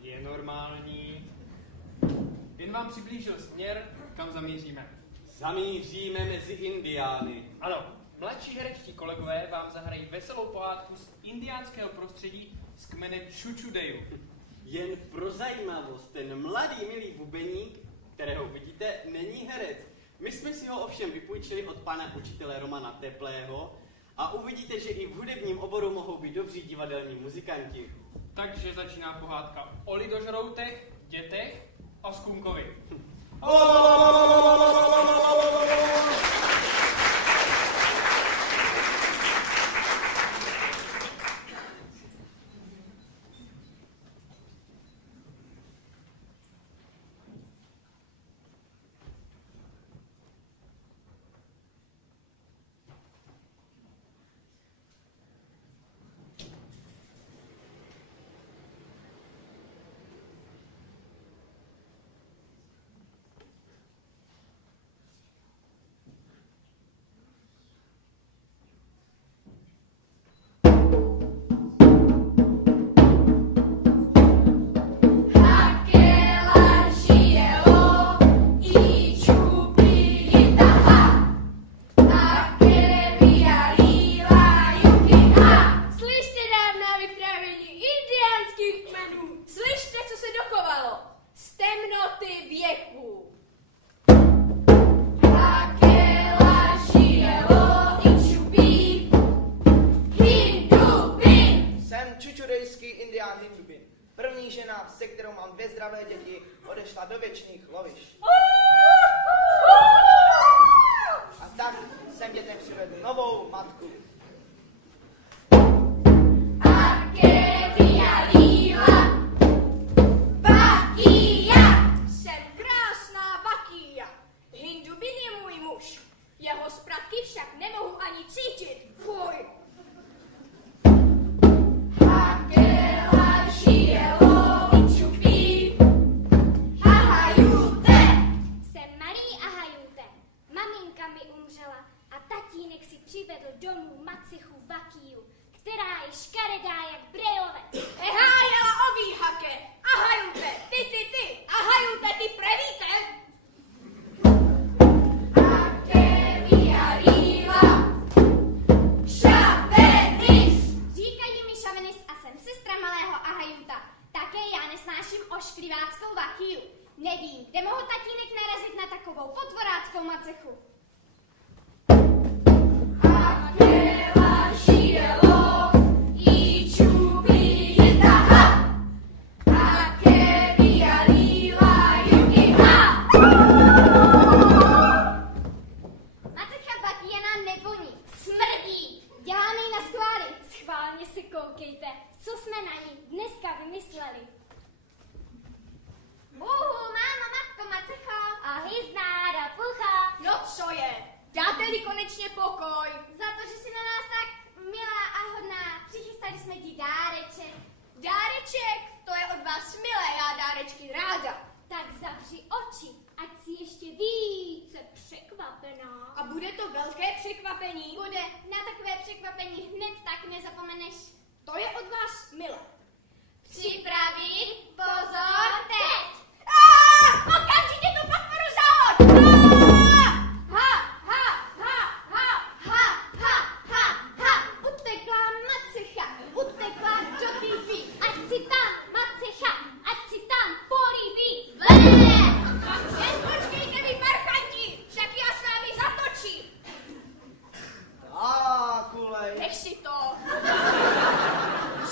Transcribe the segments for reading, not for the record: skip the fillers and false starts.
je normální. Jen vám přiblížil směr, kam zamíříme. Zamíříme mezi Indiány. Ano, mladší herečtí kolegové vám zahrají veselou pohádku z indiánského prostředí s kmenem Čučudejů. Jen pro zajímavost, ten mladý milý bubeník, kterého vidíte, není herec. My jsme si ho ovšem vypůjčili od pana učitele Romana Teplého a uvidíte, že i v hudebním oboru mohou být dobří divadelní muzikanti. Takže začíná pohádka o lidožroutech, dětech a skunkovi. První žena, se kterou mám 2 zdravé děti, odešla do věčných lovišť. A tak jsem dětem přivedl novou matku. Jsem krásná Bakija. Hindubin je můj muž. Jeho spratky však nemohu ani cítit. Fuj. Tatínek si přivedl domů macechu Bakiju, která je škaredá jak brejlovec. Ehájela oví hake, ahajute, ty, ahajute, ty prevíte. Říkají mi Šavenis a jsem sestra malého Ahajuta. Také já nesnáším oškliváckou Bakiju. Nevím, kde mohl tatínek narazit na takovou potvoráckou macechu. Koukejte, co jsme na ní dneska vymysleli. Uhu, mámo, matko, macecho, a hyznára, pucha. No co je? Dáte-li konečně pokoj? Za to, že jsi na nás tak milá a hodná, přichystali jsme ti dáreček. Dáreček? To je od vás milé, já dárečky ráda. Tak zavři oči, ať si ještě více překvapená. A bude to velké překvapení? Bude, na takové překvapení hned tak nezapomeneš. To je od vás milé. Připravit, pozor, teď! Okamžitě tu podporu zahoď! Utekla macecha, utekla do TV. Ať si tam, macecha, ať si tam políbí. Jen počkejte vy, parchanti, však já s vámi zatočím. Kulej. Nech si to.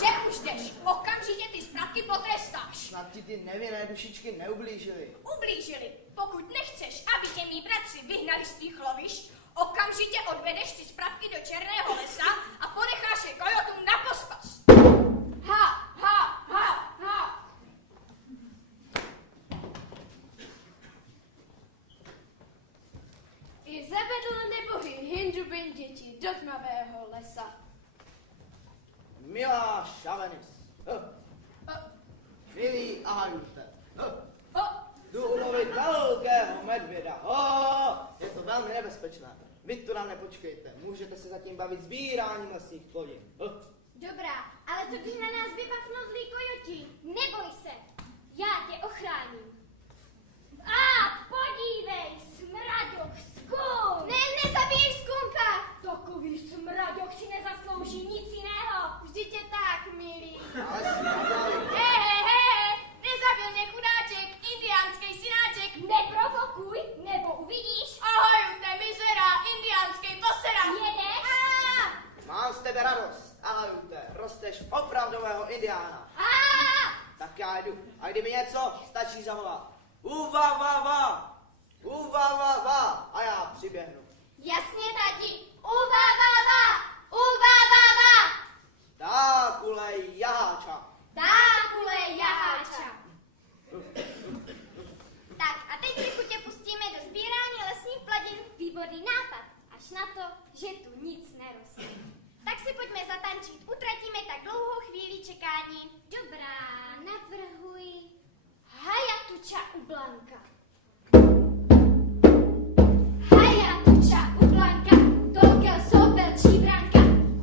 Že už jdeš, okamžitě ty spratky potrestáš. Snad ti ty nevinné dušičky neublížily. Ublížili. Pokud nechceš, aby tě mý bratři vyhnali z tvých lovišť, okamžitě odvedeš ty spratky do černého lesa a ponecháš je kojotům na pospas. Ha! I zavedl nebohý Hindubin děti do tmavého lesa. Milá Šavenis. Milý Ahajute. Jdu ulovit velkého medvěda. Je to velmi nebezpečné. Vy tu nám nepočkejte. Můžete se zatím bavit sbíráním lesních plodin. Dobrá, ale co když na nás vypafnou zlí kojoti? Neboj se. A kdyby něco, stačí zavolat. Uva, va, va. Uva, va, va. A já přiběhnu. Jasně, tati. Uva, va, va. Uva, va, va. Tákulej jaháča. Tákulej jaháča. Tak a teď si chutě pustíme do sbírání lesních plodin. Výborný nápad. Až na to, že tu nic neroste. Tak si pojďme zatančit. Utratíme tak dlouhou chvíli čekání. Dobrá, navrhuji Hayatuča u Blanka. Hayatuča u Blanka, tokel super číbranka,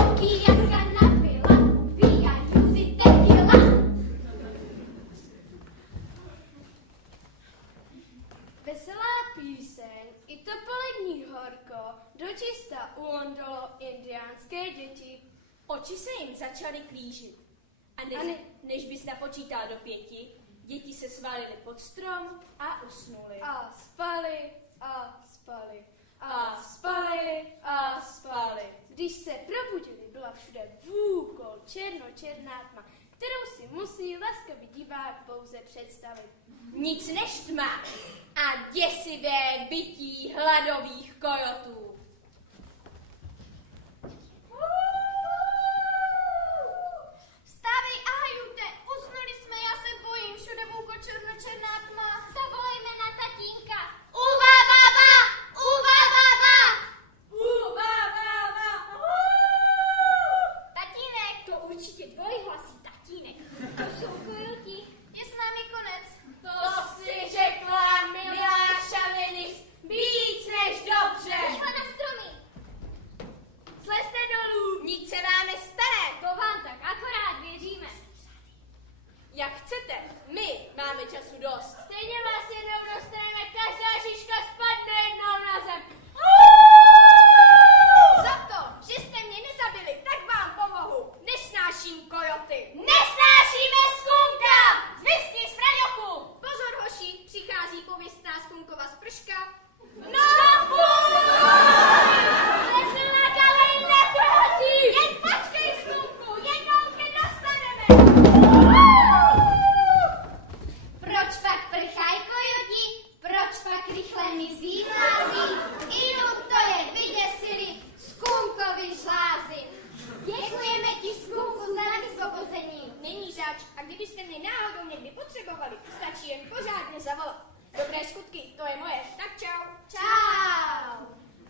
okýjatka navila, vyjaju si tequila. Veselá píseň, i to polední horko, dočista uondolo indiánské děti. Oči se jim začaly klížit. A než bys napočítal do 5, děti se svalily pod strom a usnuly. A spali, a spali, a spali, a spali. Když se probudili, byla všude vůkol, černočerná tma, kterou si musí laskavý divák pouze představit. Nic než tma a děsivé bytí hladových kojotů. Vstávej, Ahajute, usnuli jsme, já se bojím, všude vůkol černočerná tma. Zavolejme na tatínka. Uva, va, va. Uva, va, va. Uva, va, va. Tatínek. To určitě dvojhlasý tatínek. To jsou kojoti. Je s námi konec. To si řekla, milá šavenis, víc než dobře. Rychle na stromy. Slezte dolů, nic se vám nestane. To vám tak akorát věříme. Jak chcete, my máme času dost. Stejně vás jednou dostaneme, každá šiška spadne jednou na zem. Za to, že jste mě nezabili, tak vám pomohu. Nesnáším kojoty. Nesnášíme skunka! Zvěstí z Fraňoku. Pozor, hoši, přichází pověstná skunkova sprška. No Veselá kalej na kojoti! Jen počkej, skunku, jednou tě dostaneme! Proč pak prchají kojoti? Proč pak rychle mizí hlází? Inuk to je, vyděsili skunkovi žlázy. Děkujeme ti, skunku, za vysvobození. Není zač, a kdybyste mě náhodou někdy potřebovali, stačí jen pořádně zavolat. Dobré skutky, to je moje. Tak čau. Čau!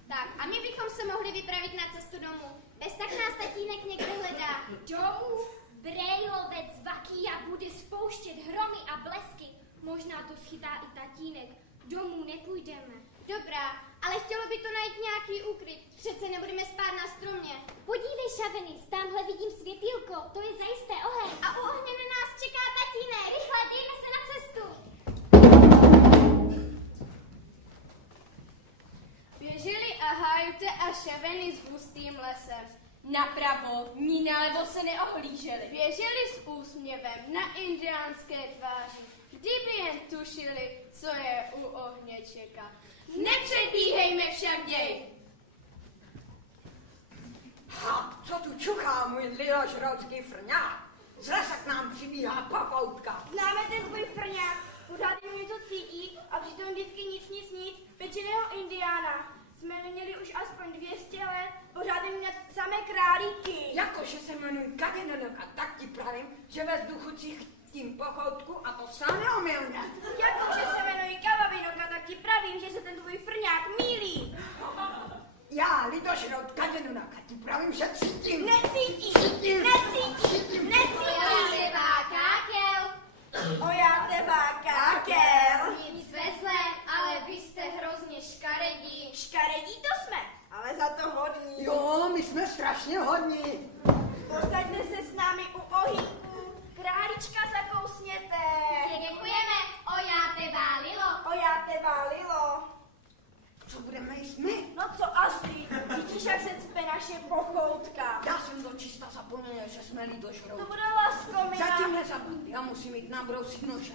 Tak a my bychom se mohli vypravit na cestu domů. Bez tak nás tatínek někde hledá. Domů? Brejlovec Vakija bude spouštět hromy a blesky. Možná to schytá i tatínek. Domů nepůjdeme. Dobrá, ale chtělo by to najít nějaký úkryt. Přece nebudeme spát na stromě. Podívej, Šavenis, tamhle vidím světýlko. To je zajisté oheň. A u ohně na nás čeká tatínek. Rychle, dejme se na cestu. Běželi Ahajute a Šavenis hustým lesem. Napravo, ní nalevo se neohlíželi. Běželi s úsměvem na indiánské tváři. Kdyby jen tušili, co je u ohně čeká. Nepředbíhejme však děj. Ha, co tu čuchá můj lidožroutský frňák? Z lesa k nám přibíhá pachoutka. Známe ten tvůj frňák. Pořád jen něco cítí a přitom vždycky nic, pečeného indiána. Jsme neměli už aspoň 200 let, pořád jen měl samé králíky. Jakože se jmenuji Kadinonoka, tak ti pravím, že ve vzduchu cítím pochoutku a to sám neomylně. Jakože se jmenuji Kavavinoka, tak ti pravím, že se ten tvůj frňák mýlí. Já, lidožrout Kadinonoka, ti pravím, že cítím. Necítíš. Ojátevá kákel. Ojátevá kákel. Nic vezle, ale vy jste hrozně škaredí. Škaredí to jsme, ale za to hodní. Jo, my jsme strašně hodní. Posaďte se s námi u ohýnku. Králička zakousněte. Děkujeme, ojátevá Lilo. Ojátevá Lilo. Co budeme jíst my? No co asi? Vidíš, jak se cpe naše pochoutka. Já jsem to čista zapomněl, že jsme To lidožrouti. bude lasko, milá. Zatím nezabat, já musím jít nabrousit nože.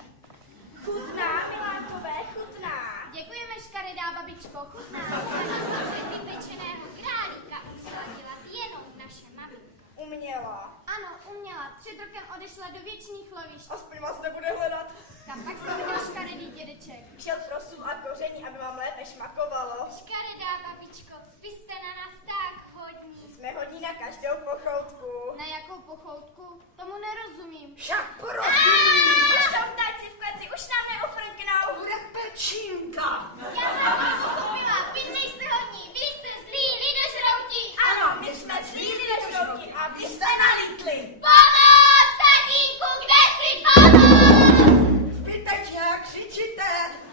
Chutná, milánkové, chutná. Děkujeme, škaredá babičko, chutná. Že vypečeného králíka musela dělat jenom naše maminka. Uměla. Ano, uměla. Před rokem odešla do věčných lovišť. Aspoň vás nebude hledat. Kam pak jste viděl škaredý dědeček? Šel pro sůl a koření, aby vám lépe šmakovalo. Škaredá babičko, vy jste na nás tak hodní. Jsme hodní na každou pochoutku. Na jakou pochoutku? Tomu nerozumím. Však prosím, Už jsou ptáci v kleci, už nám neofrknou. bude pečínka. Já jsem vás pochopila, vy nejste hodní, vy jste zlí lidožrouti. Ano, my jsme zlí lidožrouti a vy jste nalítli. Pomoc, tatínku, kde jsi? Pomoc! Zbytečně křičíte.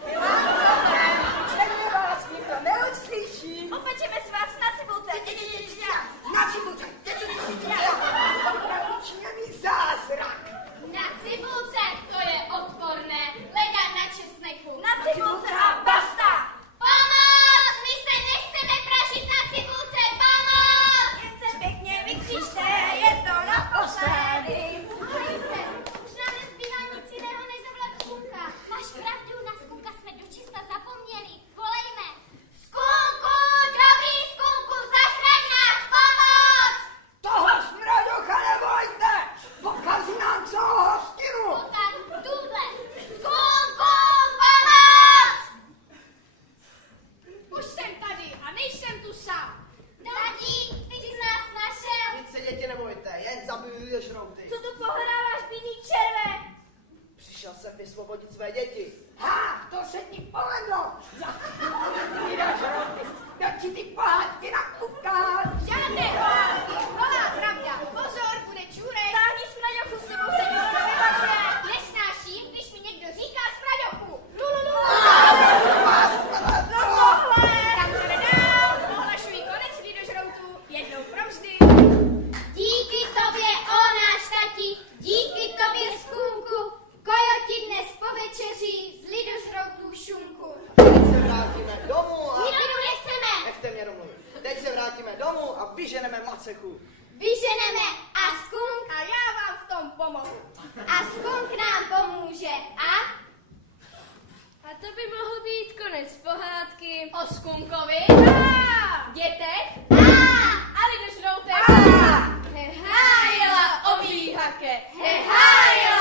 My vám dobré, že vás nikdo neuslyší. Opečeme z vás na cibulce. Na cibulce. Opravdu zázrak. Na cibulce, to je odporné. Leda na česneku. Na cibulce a basta. Pomoc! My se nechceme pražit na cibulce, pomoc! Jen se pěkně vykřičte, je to naposledy. Hejte, už nám nezbývá nic jiného, než zavolat Skunka. Máš pravdu, na Skunka jsme dočista zapomněli. Volejme. Skunku, dobrý Skunku, zachraň nás, pomoc! Toho smradocha nebojte. Pokazí nám celou hostinu. Pokaz, tuhle. Skunku, pomoc! Už jsem tady a nejsem tu sám. Tati, ty jsi nás našel. Nic se děti nebojte, jen zabiju lidožrouty. Co tu pohráváš, bílý červe? Přišel jsem vysvobodit své děti. Ha, to se ti povedlo. Dať ti ty pohádky na ukaz. Žádné pohádky, holá pravda. Pozor, bude čůrek. Táhni smraďochu, s tebou se nikdo nevybavuje. Nesnáším, když mi někdo říká smraďochu. No tohle. Tam to nedám. Ohlašuji konec lidožroutů. Jednou provždy. Díky tobě, o náš tati, díky tobě, Skunku, kojoti dnes po večeří z lidožroutů šunku. Teď se vrátíme domů a... Lidu nechceme, Nechte mě domluvit. Teď se vrátíme domů a vyženeme macechu. vyženeme a Skunk, A já vám v tom pomohu. a Skunk nám pomůže A to by mohl být konec pohádky o Skunkovi, dětech a lidožroutech. Hehájela, omíhake, hehájela.